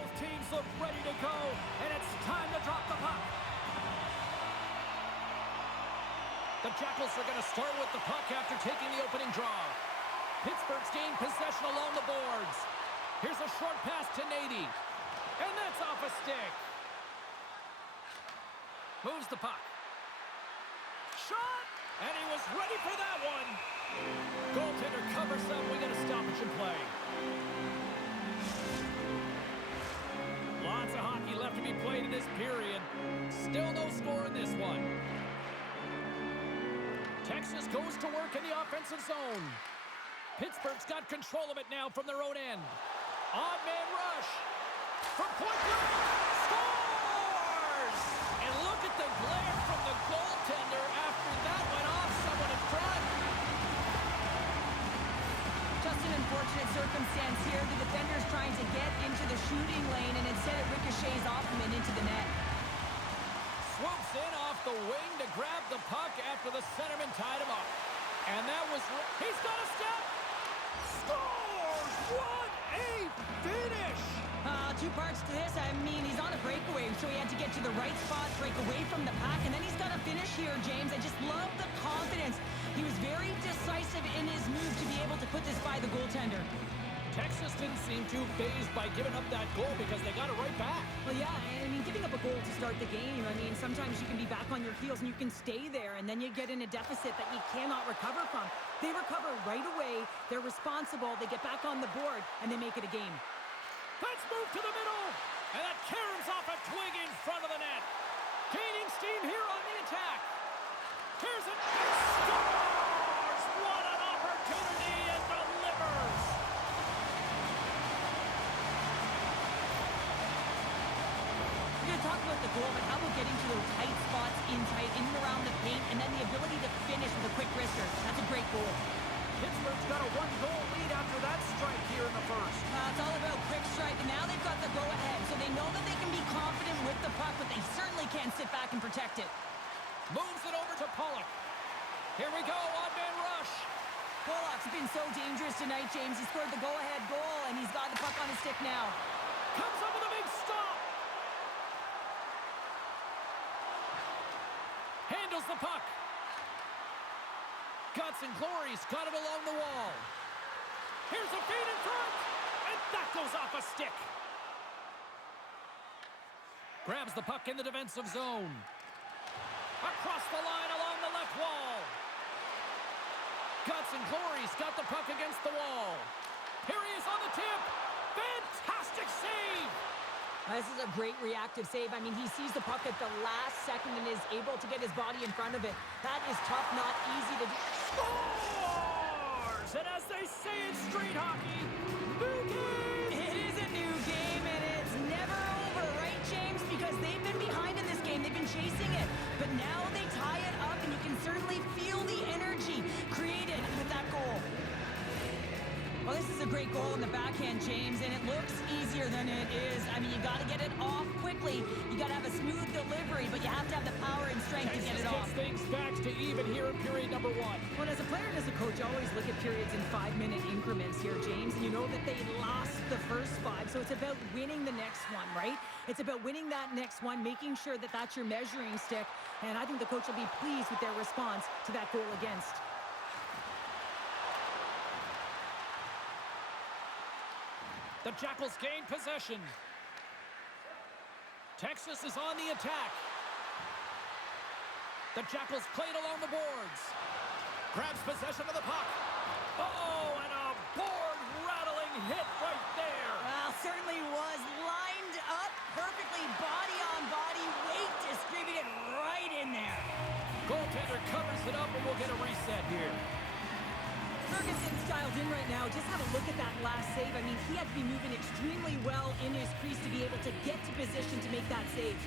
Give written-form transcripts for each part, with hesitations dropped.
Both teams look ready to go, and it's time to drop the puck. The Jackals are going to start with the puck after taking the opening draw. Pittsburgh's gained possession along the boards. Here's a short pass to Nady. And that's off a stick. Moves the puck. Shot! And he was ready for that one. Goaltender covers up. We get a stoppage in play. Lots of hockey left to be played in this period. Still no score in this one. Texas goes to work in the offensive zone. Pittsburgh's got control of it now from their own end. Odd man rush. From point blank. Scores! And look at the glare from the goaltender after that went off someone in front. Just an unfortunate circumstance here. The defender's trying to get into the shooting lane, and instead it ricochets off him and into the net. Swoops in off the wing to grab the puck after the centerman tied him up. And that was... He's got a step! Scores! What a finish! Two parts to this. I mean, he's on a breakaway, so he had to get to the right spot, break away from the pack, and then he's got a finish here, James. I just love the confidence. He was very decisive in his move to be able to put this by the goaltender. Texas didn't seem too fazed by giving up that goal because they got it right back. Well, yeah, I mean, giving up a goal to start the game, I mean, sometimes you can be back on your heels and you can stay there, and then you get in a deficit that you cannot recover from. They recover right away, they're responsible, they get back on the board, and they make it a game. Let's move to the middle, and that caroms off a twig in front of the net. Gaining steam here on the attack. Here's it, and scores! What an opportunity, and delivers! Talk about the goal, but how about getting to those tight spots in and around the paint, and then the ability to finish with a quick wrister? That's a great goal. Pittsburgh's got a one-goal lead after that strike here in the first. It's all about quick strike, and now they've got the go-ahead, so they know that they can be confident with the puck, but they certainly can't sit back and protect it. Moves it over to Pollock. Here we go, odd-man rush. Pollock's been so dangerous tonight, James. He scored the go-ahead goal, and he's got the puck on his stick now. Comes up with a big stop. Handles the puck. Guts and Glory's got it along the wall. Here's a feed in front, and that goes off a stick. Grabs the puck in the defensive zone. Across the line along the left wall. Guts and Glory's got the puck against the wall. Here he is on the tip. Fantastic save. This is a great reactive save. I mean, he sees the puck at the last second and is able to get his body in front of it. That is tough, not easy to do. Scores! And as they say in street hockey, new game! It is a new game, and it's never over, right, James? Because they've been behind in this game. They've been chasing it. But now they tie it up, and you can certainly feel the energy created with that goal. Well, this is a great goal in the backhand, James, and it looks easier than it is. I mean, you got to get it off quickly. You got to have a smooth delivery, but you have to have the power and strength to get it off. Texas gets things back to even here in period number one. Well, as a player and as a coach, I always look at periods in 5-minute increments here, James, and you know that they lost the first 5, so it's about winning the next one, right? It's about winning that next one, making sure that that's your measuring stick, and I think the coach will be pleased with their response to that goal against. The Jackals gain possession. Texas is on the attack. The Jackals played along the boards. Grabs possession of the puck. Oh, and a board-rattling hit right there. Well, certainly was lined up perfectly, body on body, weight distributed right in there. Goaltender covers it up, and we'll get a reset here. Ferguson's dialed in right now. Just have a look at that last save. I mean, he had to be moving extremely well in his crease to be able to get to position to make that save.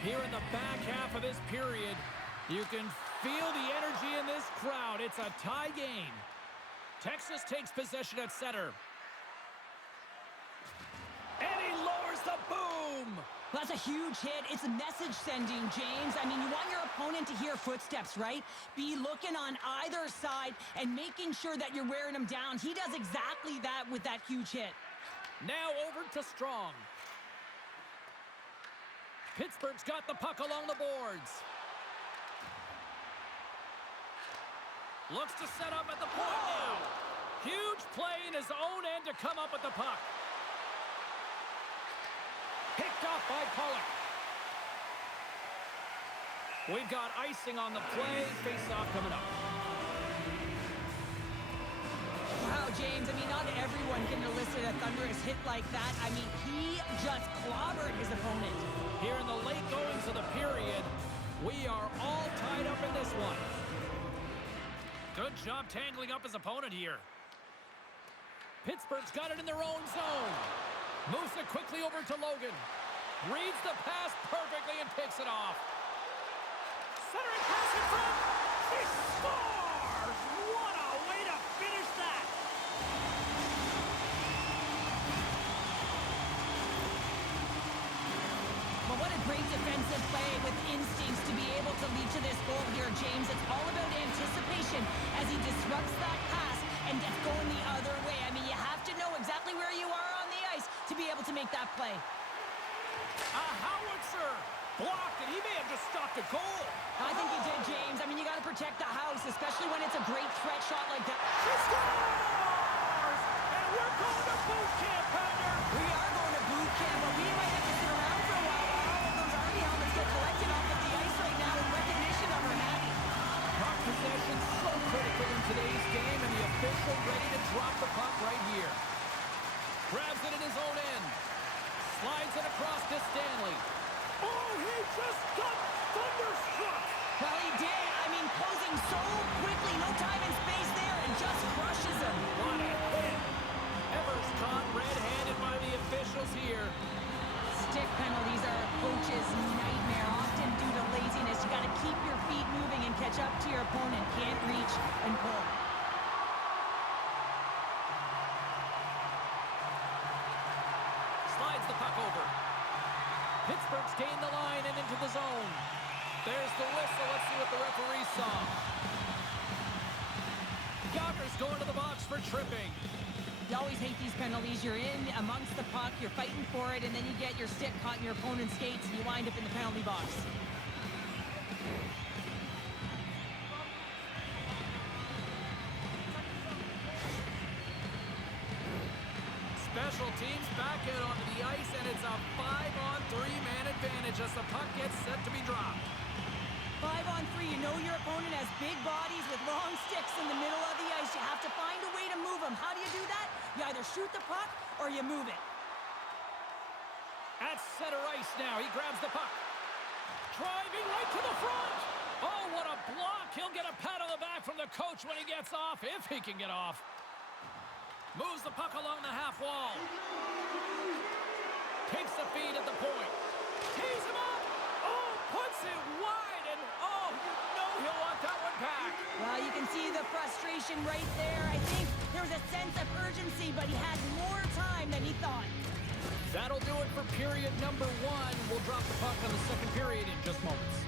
Here in the back half of this period, you can feel the energy in this crowd. It's a tie game. Texas takes possession at center. And he lowers the boom. That's a huge hit. It's a message sending, James. I mean, you want your opponent to hear footsteps, right? Be looking on either side and making sure that you're wearing them down. He does exactly that with that huge hit. Now over to Strong. Pittsburgh's got the puck along the boards. Looks to set up at the point now. Huge play in his own end to come up with the puck. Picked off by Pollock. We've got icing on the play. Face-off coming up. Wow, James, I mean, not everyone can elicit a thunderous hit like that. I mean, he just clobbered his opponent. Here in the late goings of the period, we are all tied up in this one. Good job tangling up his opponent here. Pittsburgh's got it in their own zone. Moves it quickly over to Logan. Reads the pass perfectly and picks it off. Centering pass in front. He scores! What a way to finish that! But what a great defensive play with instincts to be able to lead to this goal here, James. It's all about anticipation as he disrupts that pass and gets going the other way. I mean, you have to know exactly where you are on the ice to be able to make that play. A howitzer! Blocked, and he may have just stopped a goal. I think he did, James. I mean, you got to protect the house, especially when it's a great threat shot like that. He scores! And we're going to boot camp, Pounder! We are going to boot camp, but we might have to sit around for a while while all of those Army helmets get collected off of the ice right now in recognition of our Natty. Puck possession so critical in today's game, and the official ready to drop the puck right here. Grabs it in his own end. Slides it across to Stanley. Oh, he just got thunderstruck! Well, he did. I mean, closing so quickly, no time and space there, and just crushes him. What a hit! Evers caught red-handed by the officials here. Stick penalties are a coach's nightmare, often due to laziness. You got to keep your feet moving and catch up to your opponent. Can't reach and pull. Slides the puck over. Pittsburgh's gained the line and into the zone. There's the whistle. Let's see what the referee saw. Gallagher's going to the box for tripping. You always hate these penalties. You're in amongst the puck, you're fighting for it, and then you get your stick caught in your opponent's skates, and you wind up in the penalty box. Special teams back out onto the ice, and it's a 5-on-3 man advantage as the puck gets set to be dropped. 5-on-3, you know your opponent has big bodies with long sticks in the middle of the ice. You have to find a way to move them. How do you do that? You either shoot the puck or you move it. At center ice now, he grabs the puck. Driving right to the front. Oh, what a block. He'll get a pat on the back from the coach when he gets off, if he can get off. Moves the puck along the half wall. Takes the feed at the point. Tees him up. Oh, puts it wide, and oh, you know he'll want that one back. Well, you can see the frustration right there. I think there was a sense of urgency, but he had more time than he thought. That'll do it for period number 1. We'll drop the puck on the second period in just moments.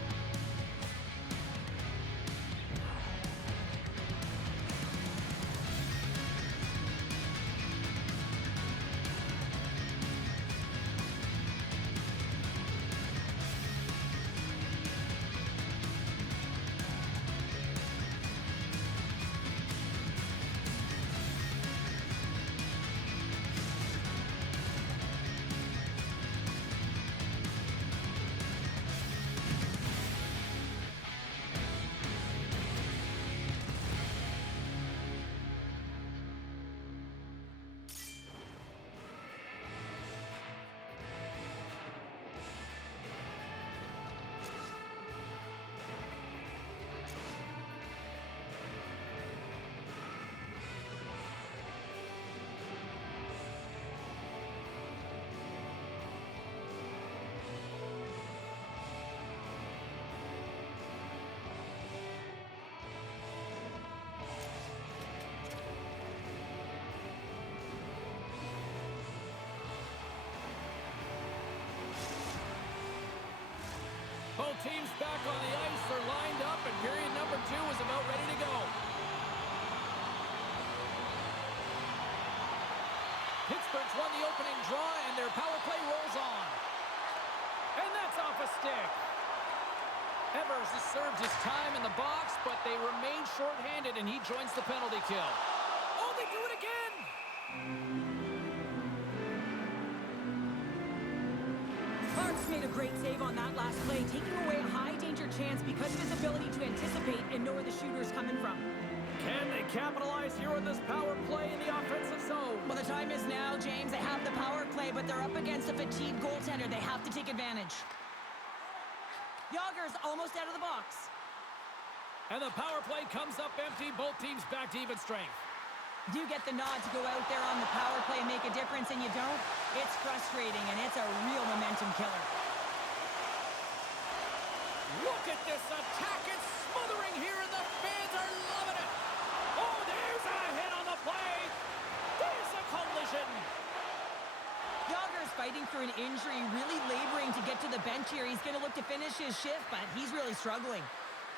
Both teams back on the ice are lined up, and period number 2 is about ready to go. Pittsburgh's won the opening draw, and their power play rolls on. And that's off a stick. Evers has served his time in the box, but they remain shorthanded, and he joins the penalty kill. Oh, they do it again! Clark's made a great save on that last play, taking away a high-danger chance because of his ability to anticipate and know where the shooter's coming from. Can they capitalize here on this power play in the offensive zone? Well, the time is now, James. They have the power play, but they're up against a fatigued goaltender. They have to take advantage. Yager's almost out of the box. And the power play comes up empty. Both teams back to even strength. You get the nod to go out there on the power play and make a difference, and you don't? It's frustrating, and it's a real momentum killer. Look at this attack. It's smothering here, and the fans are loving it. Oh, there's a hit on the play. There's a collision. Yager's fighting through an injury, really laboring to get to the bench here. He's going to look to finish his shift, but he's really struggling.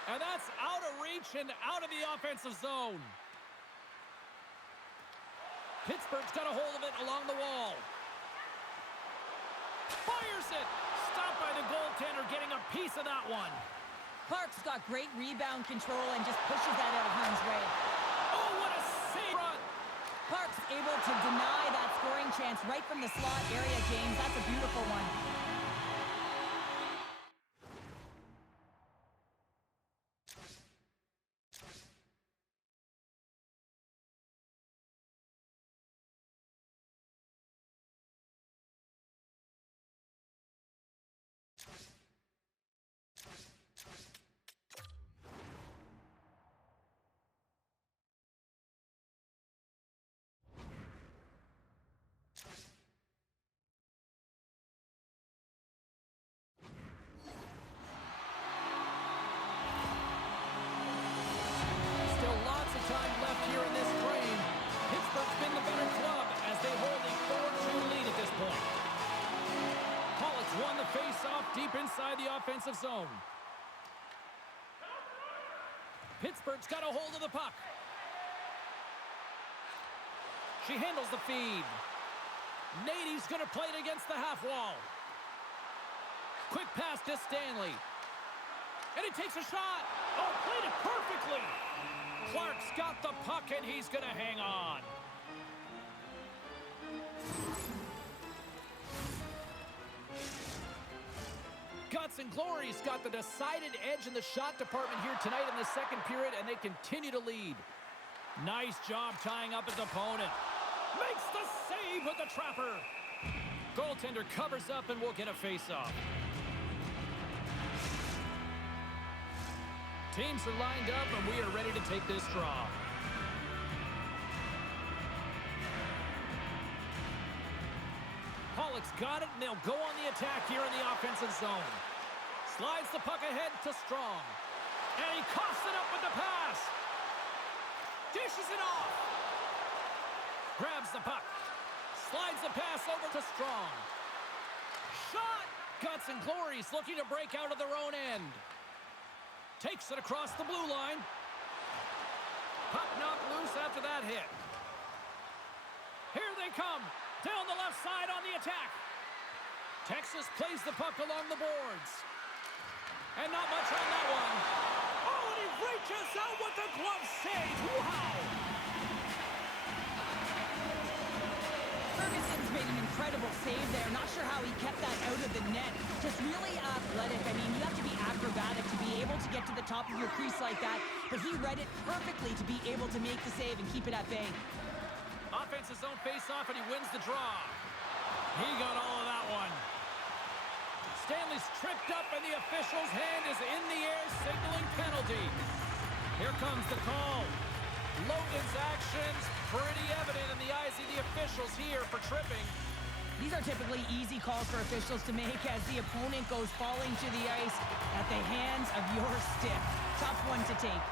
And that's out of reach and out of the offensive zone. Pittsburgh's got a hold of it along the wall. Fires it. Stopped by the goaltender, getting a piece of that one. Clark's got great rebound control and just pushes that out of harm's way. Oh, what a save run. Clark's able to deny that scoring chance right from the slot area, James. That's a beautiful one. Time left here in this frame. Pittsburgh's been the better club as they hold a 4-2 lead at this point. Pollock's won the face-off deep inside the offensive zone. Pittsburgh's got a hold of the puck. She handles the feed. Nady's going to play it against the half wall. Quick pass to Stanley. And he takes a shot. Oh, played it perfectly. Clark's got the puck, and he's going to hang on. Guts and Glory's got the decided edge in the shot department here tonight in the second period, and they continue to lead. Nice job tying up his opponent. Makes the save with the trapper. Goaltender covers up and will get a face-off. Teams are lined up, and we are ready to take this draw. Pollock's got it, and they'll go on the attack here in the offensive zone. Slides the puck ahead to Strong. And he coughs it up with the pass. Dishes it off. Grabs the puck. Slides the pass over to Strong. Shot! Guts and Glory's looking to break out of their own end. Takes it across the blue line. Puck knocked loose after that hit. Here they come. Down the left side on the attack. Texas plays the puck along the boards. And not much on that one. Oh, and he reaches out with the glove save. Wow! Ferguson's made an incredible save there. Not sure how he kept that out of the net. Just really athletic. I mean, you have to be acrobatic to be able to get to the top of your crease like that. But he read it perfectly to be able to make the save and keep it at bay. Offense's own face-off, and he wins the draw. He got all of that one. Stanley's tripped up, and the official's hand is in the air, signaling penalty. Here comes the call. Logan's actions pretty evident in the eyes of the officials here for tripping. These are typically easy calls for officials to make as the opponent goes falling to the ice at the hands of your stick. Tough one to take.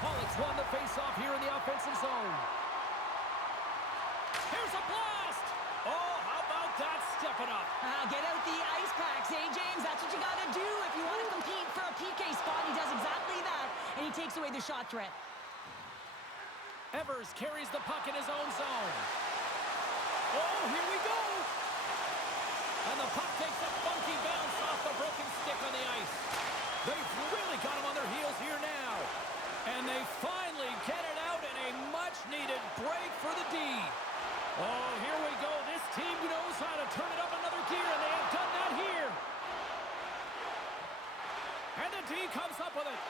Pollock's won the face-off here in the offensive zone. Here's a blast! Oh, how about that? Step it up. Get out the ice packs, hey, James? That's what you got to do if you want to compete for a PK spot. He does exactly that, and he takes away the shot threat. Evers carries the puck in his own zone. Oh, here we go. And the puck takes a funky bounce off the broken stick on the ice. They've really got them on their heels here now. And they finally get it out in a much-needed break for the D. Oh, here we go. This team knows how to turn it up another gear, and they have done that here. And the D comes up with it.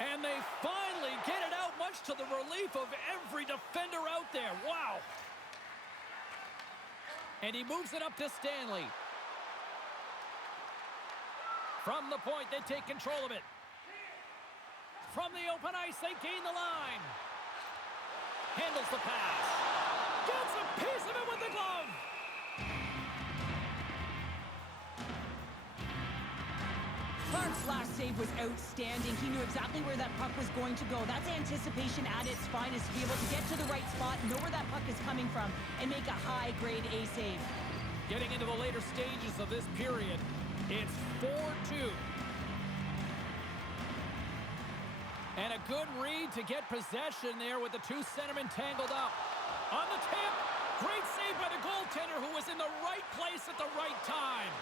And they finally get it out, much to the relief of every defender out there. Wow. And he moves it up to Stanley. From the point, they take control of it. From the open ice, they gain the line. Handles the pass. Gets a piece of it with the glove. Clark's last save was outstanding. He knew exactly where that puck was going to go. That's anticipation at its finest, to be able to get to the right spot, know where that puck is coming from, and make a high-grade A save. Getting into the later stages of this period, it's 4-2. And a good read to get possession there with the two centermen tangled up. On the tip, great save by the goaltender who was in the right place at the right time.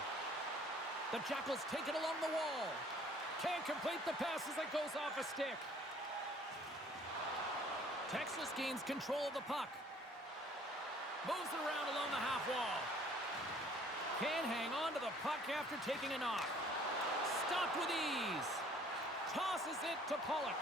The Jackals take it along the wall. Can't complete the pass as it goes off a stick. Texas gains control of the puck. Moves it around along the half wall. Can't hang on to the puck after taking a knock. Stopped with ease. Tosses it to Pollock.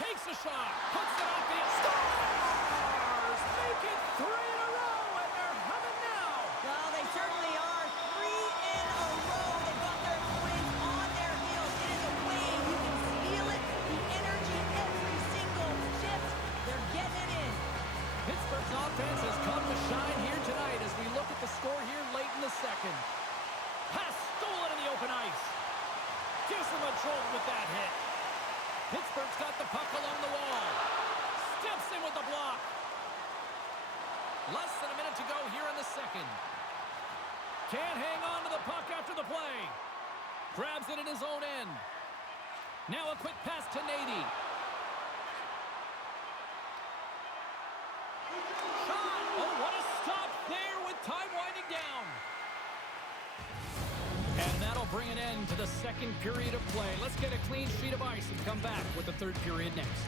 Takes a shot. Puts it off the Stars! Make it 3 in a row, and they're humming now. Well, they certainly are. 3 in a row. They've got their wins on their heels. It is a wave. You can feel it. The energy every single shift. They're getting it in. Pittsburgh's offense has come to shine here tonight as we look at the score here late in the second. Pass stolen in the open ice. Gives them a jolt with that hit. Pittsburgh's got the puck along the wall. Steps in with the block. Less than a minute to go here in the second. Can't hang on to the puck after the play. Grabs it in his own end. Now a quick pass to Nady. Shot! Oh, what a stop there with time winding down. And that'll bring an end to the second period of play. Let's get a clean sheet of ice and come back with the third period next.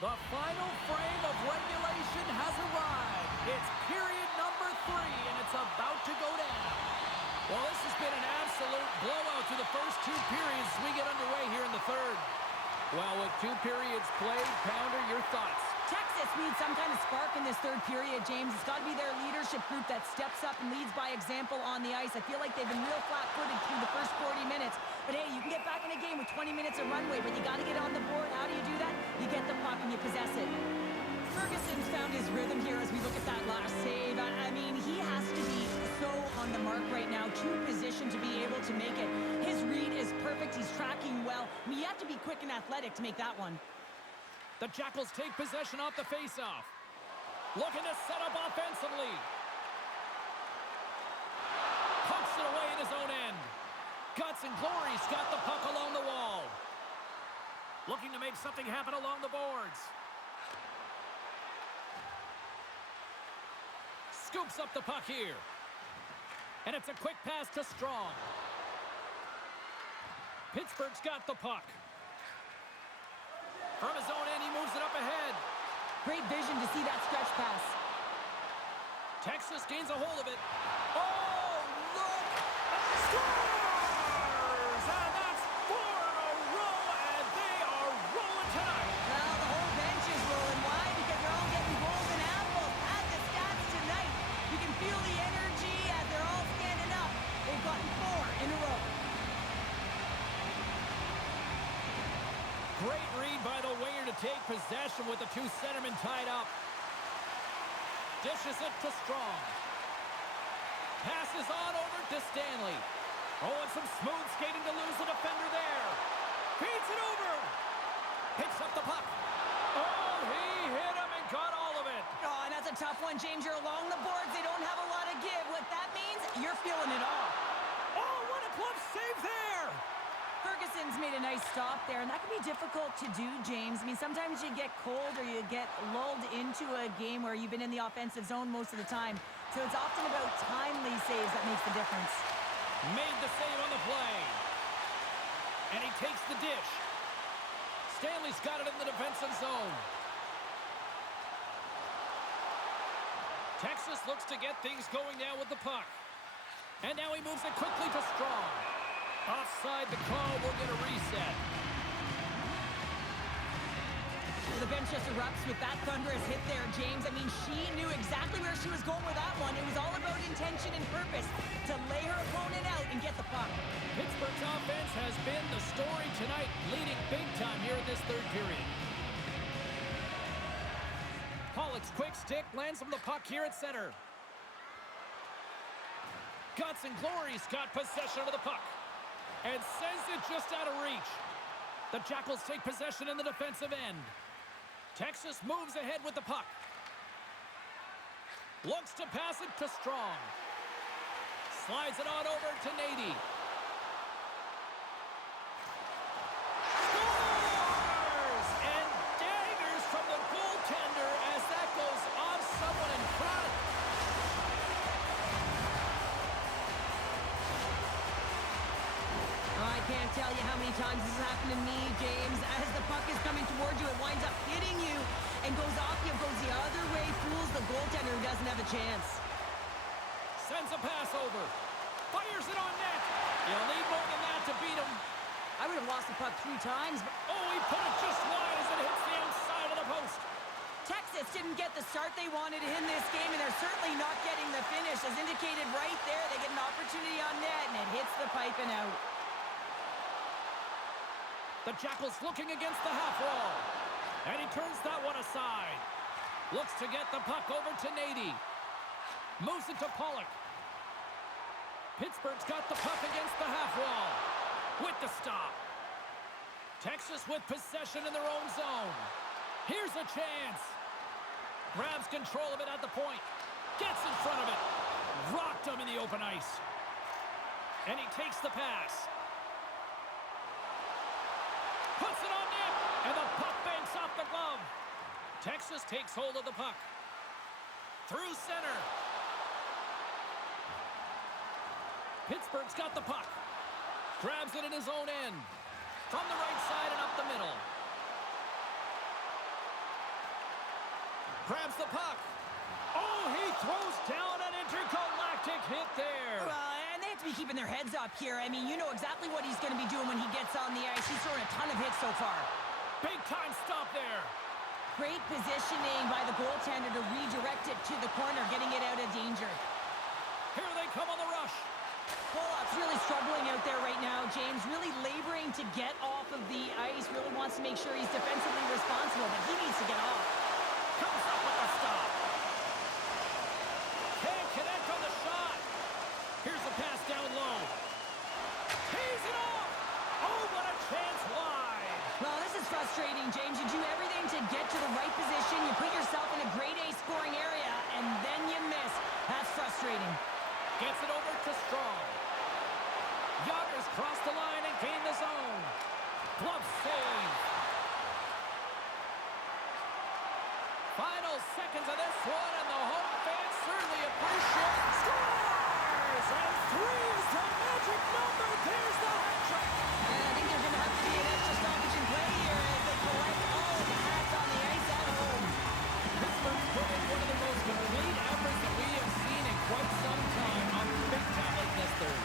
The final frame of regulation has arrived. It's period number 3, and it's about to go down. Well, this has been an absolute blowout through the first 2 periods as we get underway here in the third. Well, with 2 periods played, Pounder, your thoughts? Texas needs some kind of spark in this third period, James. It's got to be their leadership group that steps up and leads by example on the ice. I feel like they've been real flat-footed through the first 40 minutes. But hey, you can get back in a game with 20 minutes of runway, but you got to get on the board. How do you do that? You get the puck and you possess it. Ferguson's found his rhythm here as we look at that last save. I mean, he has to be so on the mark right now, to position to be able to make it. His read is perfect. He's tracking well. I mean, you have to be quick and athletic to make that one. The Jackals take possession off the faceoff. Looking to set up offensively. Pumps it away in his own end. Guts and Glory's got the puck along the wall. Looking to make something happen along the boards. Scoops up the puck here. And it's a quick pass to Strong. Pittsburgh's got the puck. From his own end, he moves it up ahead. Great vision to see that stretch pass. Texas gains a hold of it. Oh, look! Scores! And that's 4 in a row, and they are rolling tonight. Well, the whole bench is rolling. Why? Because they're all getting golden apples at the stats tonight. You can feel the energy as they're all standing up. They've gotten 4 in a row. Great read by the winger to take possession with the two centermen tied up. Dishes it to Strong. Passes on over to Stanley. Oh, and some smooth skating to lose the defender there. Feeds it over. Picks up the puck. Oh, he hit him and got all of it. Oh, and that's a tough one, James. You're along the boards. They don't have a lot of give. What that means, you're feeling it all. Oh, what a glove save there. Ferguson's made a nice stop there, and that can be difficult to do, James. I mean, sometimes you get cold or you get lulled into a game where you've been in the offensive zone most of the time. So it's often about timely saves that makes the difference. Made the save on the play. And he takes the dish. Stanley's got it in the defensive zone. Texas looks to get things going now with the puck. And now he moves it quickly to Strong. Offside the call, will get a reset. The bench just erupts with that thunderous hit there, James. I mean, she knew exactly where she was going with that one. It was all about intention and purpose to lay her opponent out and get the puck. Pittsburgh's offense has been the story tonight, leading big time here in this third period. Pollock's quick stick lands him the puck here at center. Guts and Glory's got possession of the puck and sends it just out of reach. The Jackals take possession in the defensive end. Texas moves ahead with the puck. Looks to pass it to Strong. Slides it on over to Nady. Scores! And daggers from the goaltender as that goes off someone in front. I can't tell you how many times this has happened to me, James. As the puck is coming towards you, it winds up hitting you and goes off you, goes the other way, fools the goaltender who doesn't have a chance. Sends a pass over. Fires it on net. You'll need more than that to beat him. I would have lost the puck 3 times, but Oh, he put it just wide as it hits the outside of the post. Texas didn't get the start they wanted in this game, and they're certainly not getting the finish. As indicated right there, they get an opportunity on net, and it hits the pipe and out. The Jackals looking against the half wall. And he turns that one aside. Looks to get the puck over to Nady. Moves it to Pollock. Pittsburgh's got the puck against the half wall. With the stop. Texas with possession in their own zone. Here's a chance. Grabs control of it at the point. Gets in front of it. Rocked him in the open ice. And he takes the pass. Puts it on net, and the puck banks off the glove. Texas takes hold of the puck. Through center. Pittsburgh's got the puck. Grabs it in his own end. From the right side and up the middle. Grabs the puck. Oh, he throws down an intergalactic hit there. And they have to be keeping their heads up here. I mean, you know exactly what he's going to be doing when he gets on the ice. He's throwing a ton of hits so far. Big time stop there. Great positioning by the goaltender to redirect it to the corner, getting it out of danger. Here they come on the rush. Pollock's really struggling out there right now, James. Really laboring to get off of the ice. Really wants to make sure he's defensively responsible, but he needs to get off. Comes up with a stop. Can't connect on the shot. Here's the pass down low. Tees it off. Oh, what a chance wide. Well, this is frustrating, James. You do everything to get to the right position. You put yourself in a grade A scoring area, and then you miss. That's frustrating. Gets it over to Strong. Yoggers cross the line and gain the zone. Glove save. Final seconds of this one, and the home fans certainly desperation. Scores! And 3 is the magic number. There's the hat trick. And I think there's going to have to be an extra stoppage in play here as they collect all of the hats on the ice at home. Pittsburgh's put in one of the most complete efforts that we have seen in quite some time on big time late in this third.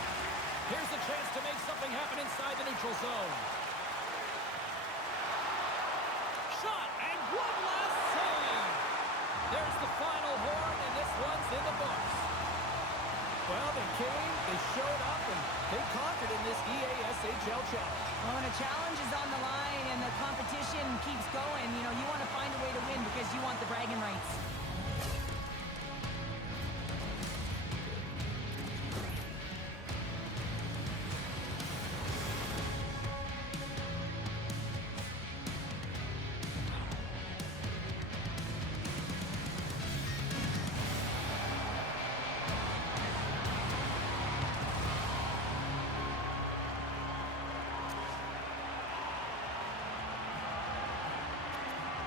Here's a chance to make something happen inside the neutral zone. Shot, and one last save. There's the final horn, and this one's in the books. Well, they came, they showed up, and they conquered in this EASHL challenge. Well, when a challenge is on the line and the competition keeps going, you know, you want to find a way to win because you want the bragging rights.